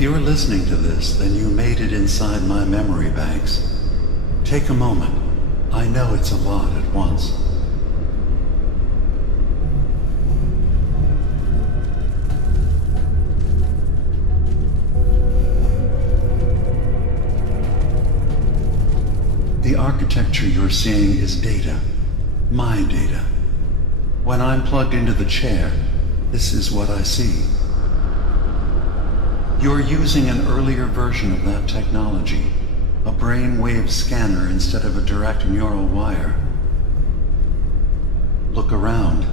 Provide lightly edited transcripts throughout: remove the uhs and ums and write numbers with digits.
If you're listening to this, then you made it inside my memory banks. Take a moment. I know it's a lot at once. The architecture you're seeing is data. My data. When I'm plugged into the chair, this is what I see. You're using an earlier version of that technology, a brainwave scanner instead of a direct neural wire. Look around.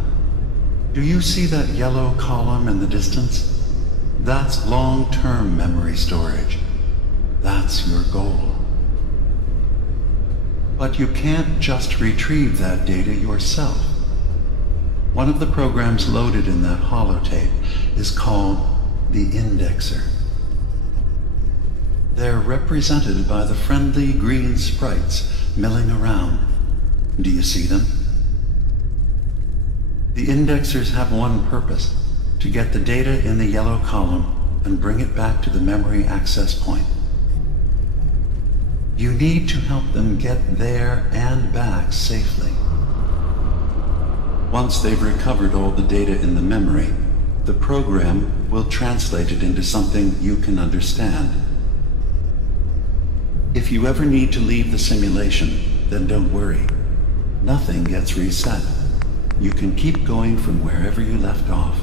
Do you see that yellow column in the distance? That's long-term memory storage. That's your goal. But you can't just retrieve that data yourself. One of the programs loaded in that holotape is called the indexer. They're represented by the friendly green sprites milling around. Do you see them? The indexers have one purpose: to get the data in the yellow column and bring it back to the memory access point. You need to help them get there and back safely. Once they've recovered all the data in the memory, the program will translate it into something you can understand. If you ever need to leave the simulation, then don't worry. Nothing gets reset. You can keep going from wherever you left off.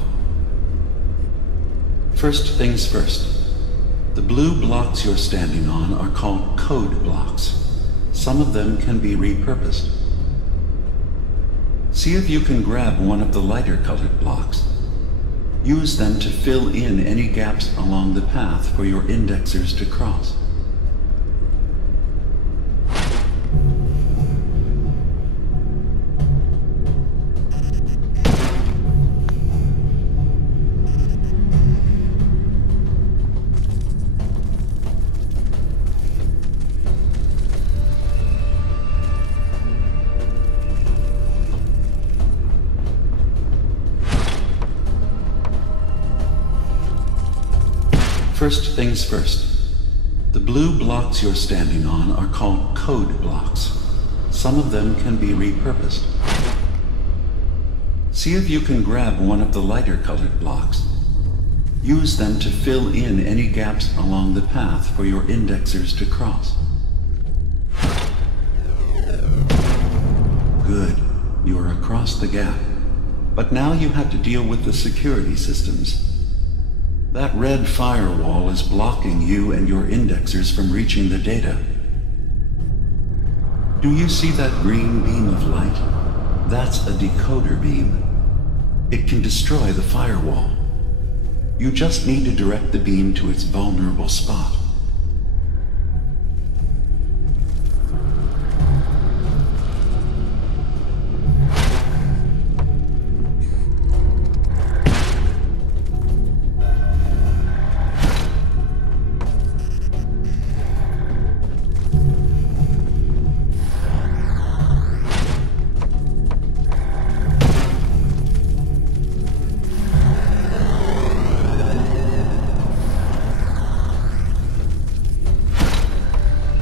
First things first. The blue blocks you're standing on are called code blocks. Some of them can be repurposed. See if you can grab one of the lighter colored blocks. Use them to fill in any gaps along the path for your indexers to cross. First things first. The blue blocks you're standing on are called code blocks. Some of them can be repurposed. See if you can grab one of the lighter colored blocks. Use them to fill in any gaps along the path for your indexers to cross. Good. You're across the gap. But now you have to deal with the security systems. That red firewall is blocking you and your indexers from reaching the data. Do you see that green beam of light? That's a decoder beam. It can destroy the firewall. You just need to direct the beam to its vulnerable spot.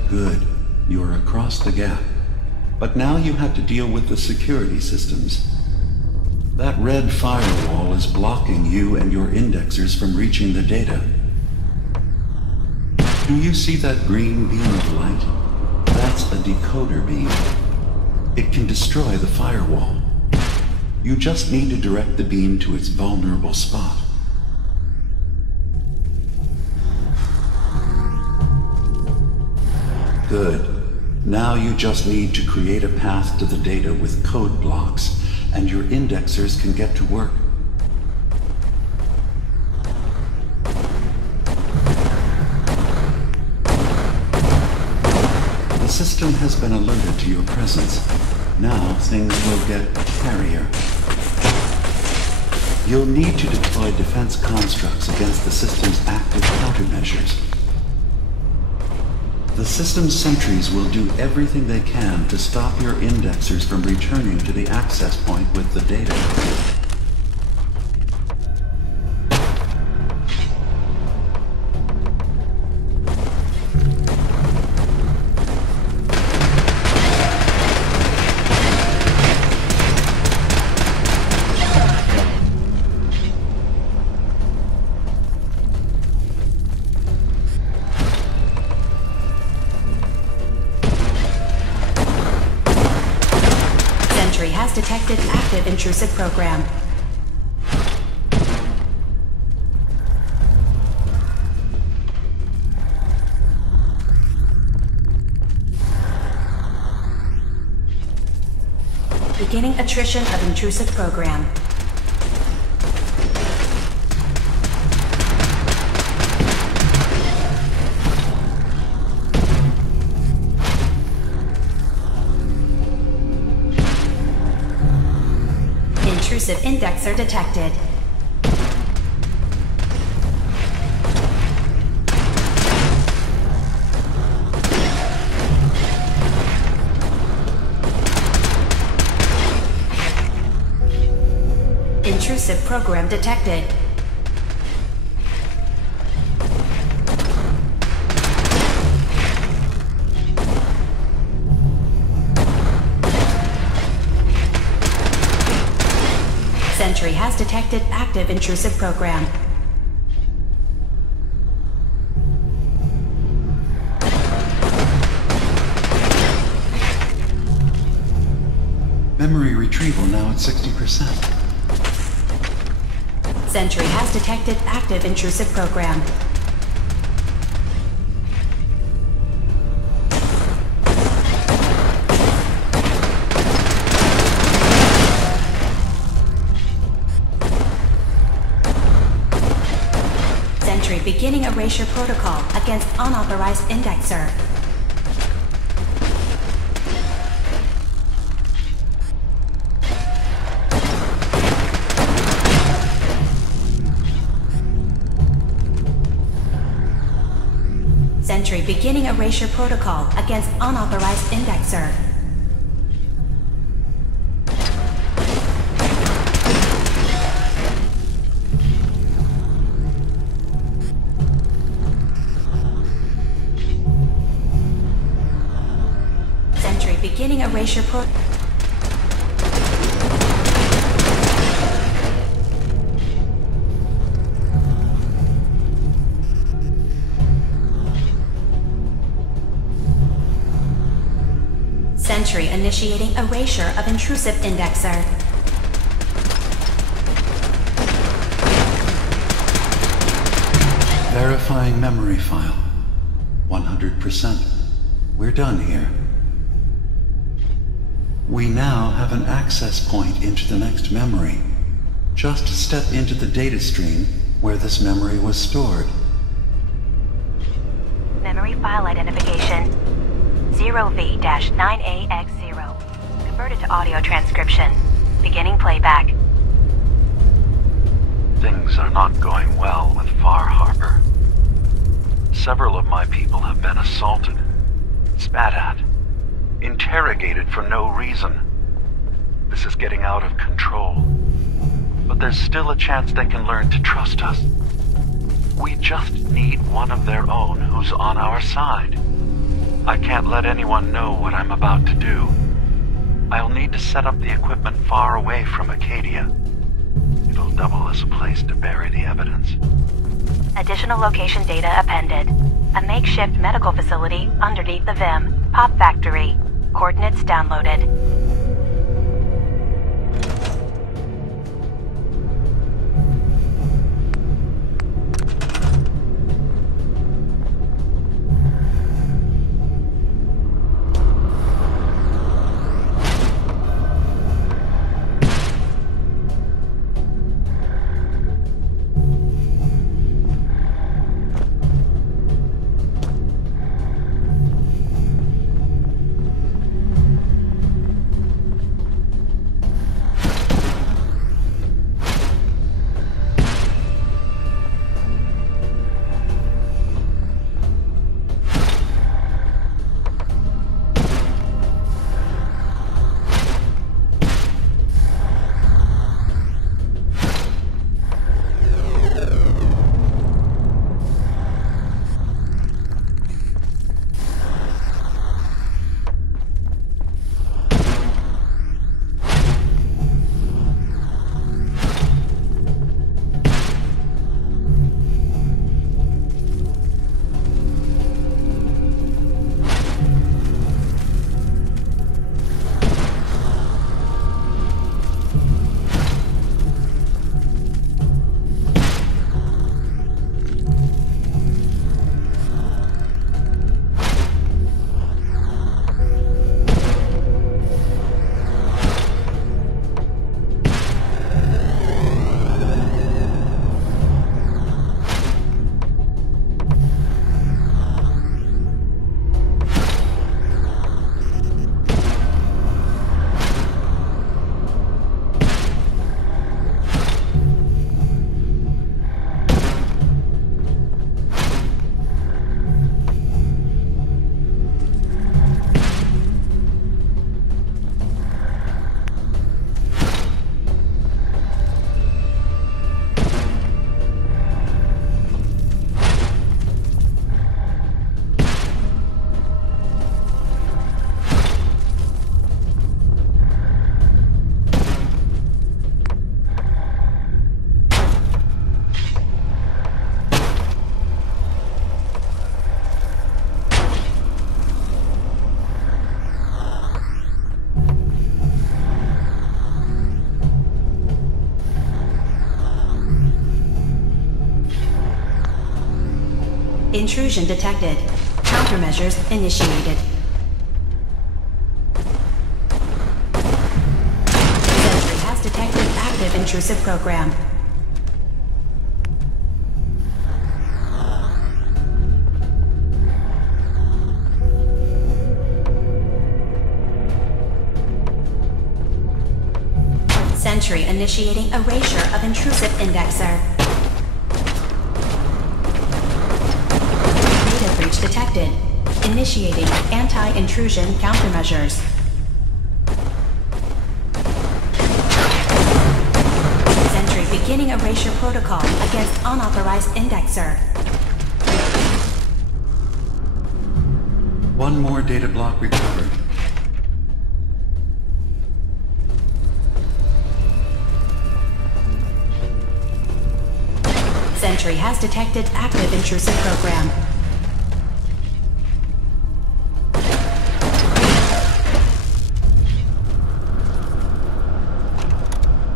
Good. You're across the gap. But now you have to deal with the security systems. That red firewall is blocking you and your indexers from reaching the data. Do you see that green beam of light? That's a decoder beam. It can destroy the firewall. You just need to direct the beam to its vulnerable spot. Good. Now you just need to create a path to the data with code blocks, and your indexers can get to work. The system has been alerted to your presence. Now things will get hairier. You'll need to deploy defense constructs against the system's active countermeasures. The system's sentries will do everything they can to stop your indexers from returning to the access point with the data. detected active intrusive program. Beginning attrition of intrusive program. Intrusive indexer detected. Intrusive program detected. Sentry has detected active intrusive program. Memory retrieval now at 60%. Sentry has detected active intrusive program. Sentry beginning erasure protocol against unauthorized indexer. Sentry beginning erasure protocol against unauthorized indexer. Sentry beginning erasure protocol. Sentry initiating erasure of intrusive indexer. Verifying memory file. 100%. We're done here. We now have an access point into the next memory. Just step into the data stream where this memory was stored. Memory file identification 0V-9AX0. Converted to audio transcription. Beginning playback. Things are not going well with Far Harbor. Several of my people have been assaulted, spat at, interrogated for no reason. This is getting out of control. But there's still a chance they can learn to trust us. We just need one of their own who's on our side. I can't let anyone know what I'm about to do. I'll need to set up the equipment far away from Acadia. It'll double as a place to bury the evidence. Additional location data appended. A makeshift medical facility underneath the VIM. Pop factory. Coordinates downloaded. Intrusion detected. Countermeasures initiated. Sentry has detected active intrusive program. Sentry initiating erasure of intrusive indexer. Data breach detected. Initiating anti-intrusion countermeasures. Sentry beginning erasure protocol against unauthorized indexer. One more data block recovered. Sentry has detected active intrusive program.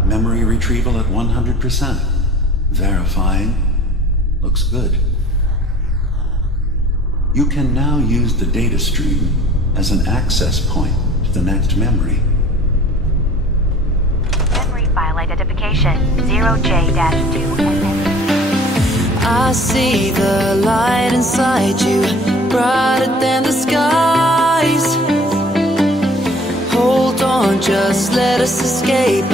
Memory retrieval at 100%. Verifying. Looks good. You can now use the data stream as an access point to the next memory. Memory file identification 0J-2. I see the light inside you, brighter than the skies. Hold on, just let us escape.